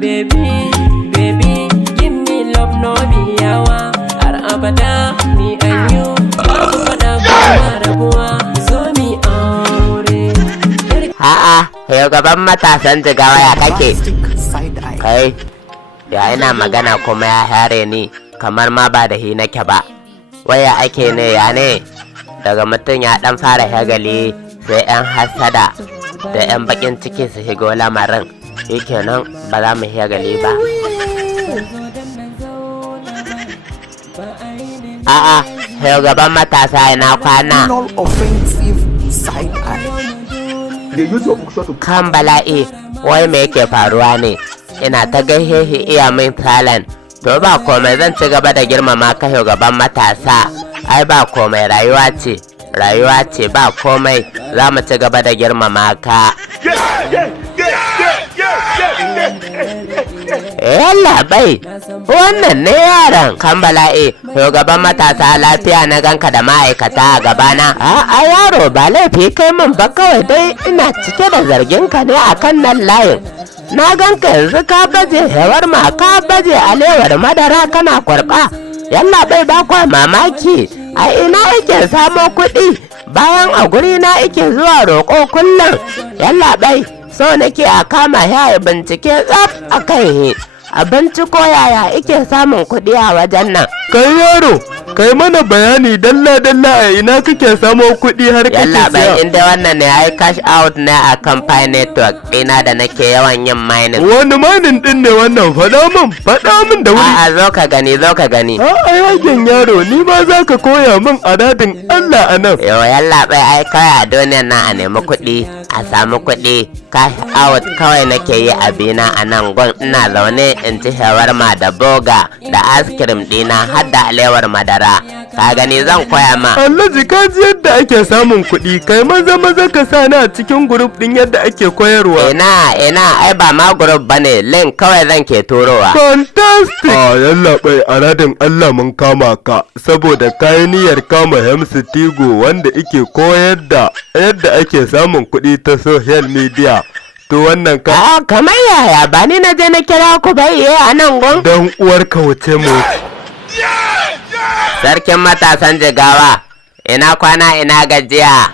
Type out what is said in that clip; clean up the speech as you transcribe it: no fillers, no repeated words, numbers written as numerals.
baby, baby, give me love no be yawa. Har abada ni and you, abada kuma rabuwa, so mi aure. A'a, yau gaban matasan Jigawa ya kake? Kai, ya ina magana kuma ya hare ni kamar ma ba da hi nake ba. Waya ake ne ya ne? Daga mutum ya dan fara hagali sai 'yan hasada da 'yan bakin ciki su shigo lamarin. Shikenan ba za mu hagali ba. A'a, yau gaban matasa ina kwana. Kan bala'i, wai me yake faruwa ne? Ina ta gaishe iya min talent. To ba komai, zan ci gaba da girmama ka gaban matasa. Ai ba komai, rayuwa ce ba komai, za mu ci gaba da girmama ka. Yalla bai, wannan ne yaran kan bala'i, shugaban matasa lafiya na ganka da ma'aikata a gabana. A yaro ba laifi kai min ba, kawai dai ina cike da zargin ka ne akan nan layin. Na ganka yanzu ka baje shawarma, ka baje alewar madara kana kwarba. Yalla bai ba kwa mamaki, a ina yake samo kuɗi bayan a guri na yake zuwa roƙo kullum. Yalla bai, so nake a kama ya bincike tsaf a kan a binciko yaya ike samun kuɗi a wajen nan. Kai yaro, kai mana bayani dalla a ina kake samo kuɗi har kake siya. Yalla bai, inda wannan ne ai cash out ne a Kampai network ina da nake yawan yin mining. Wani mining din ne wannan? Faɗa min da wuri. A'a, zo ka gani. A'a yakin yaro, ni ma za ka koya min adadin Allah a nan. Yo yalla bai, ai kawai a duniyar nan a nemi kuɗi, a samu kuɗi. Cash out kawai nake yi a bina a nan gun, ina zaune in ci shawarma da boga da ice cream dina har da alewar madara. Ka gani zan koya ma. Alhaji ka ji yadda ake samun kuɗi, kai maza ka sa ni a cikin group din yadda ake koyarwa. Ina ai ba ma group bane, link kawai zan ke turowa. Fantastic. Yalla bai, aradin Allah mun kama ka saboda kai niyyar kama Hamsu Tigo wanda ike koyar da yadda ake samun kuɗi ta social media. To wannan ka kamar yaya, ba ni na je na kira ku bai a nan gun? Dan uwarka wuce mu. Sarkin matasan Jigawa, ina kwana ina gajiya.